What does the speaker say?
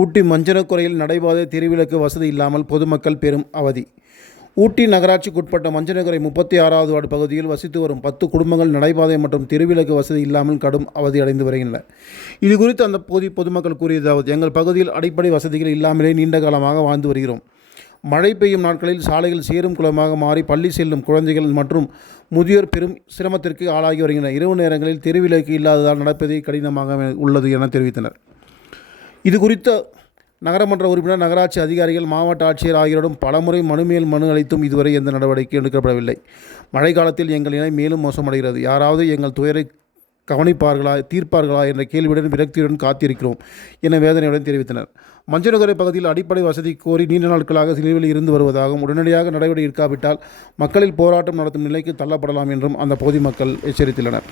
ஊட்டி மஞ்சனக்குறையில் நடைபாதை திருவிளக்கு வசதி இல்லாமல் பொதுமக்கள் பெரும் அவதி. ஊட்டி நகராட்சிக்குட்பட்ட மஞ்சனக்குறை முப்பத்தி ஆறாவது வார்டு பகுதியில் வசித்து வரும் பத்து குடும்பங்கள் நடைபாதை மற்றும் திருவிளக்கு வசதி இல்லாமல் கடும் அவதி அடைந்து வருகின்றன. இது குறித்து அந்த பகுதி பொதுமக்கள் கூறியதாவது எங்கள் பகுதியில் அடிப்படை வசதிகள் இல்லாமலே நீண்ட காலமாக வாழ்ந்து வருகிறோம். மழை பெய்யும் நாட்களில் சாலைகள் சேரும் குளமாக மாறி பள்ளி செல்லும் குழந்தைகள் மற்றும் முதியோர் பெரும் சிரமத்திற்கு ஆளாகி வருகின்றனர். இரவு நேரங்களில் தெருவிளக்கு இல்லாததால் நடப்பதே கடினமாக உள்ளது என தெரிவித்தனர். இது குறித்த நகரமன்ற உறுப்பினர் நகராட்சி அதிகாரிகள் மாவட்ட ஆட்சியர் ஆகியோரிடம் பலமுறை மனுமேல் மனு அளித்தும் இதுவரை எந்த நடவடிக்கை எடுக்கப்படவில்லை. மழை காலத்தில் எங்கள் நிலை மேலும் மோசமடைகிறது. யாராவது எங்கள் துயரை கவனிப்பார்களா தீர்ப்பார்களா என்ற கேள்வியுடன் விரக்தியுடன் காத்திருக்கிறோம் என வேதனையுடன் தெரிவித்தனர். மஞ்சநகரை பகுதியில் அடிப்படை வசதி கோரி நீண்ட நாட்களாக நிலுவையில் இருந்து வருவதாகவும் உடனடியாக நடவடிக்கை எடுக்காவிட்டால் மக்களில் போராட்டம் நடத்தும் நிலைக்கு தள்ளப்படலாம் என்றும் அந்த பகுதி மக்கள் எச்சரித்துள்ளனர்.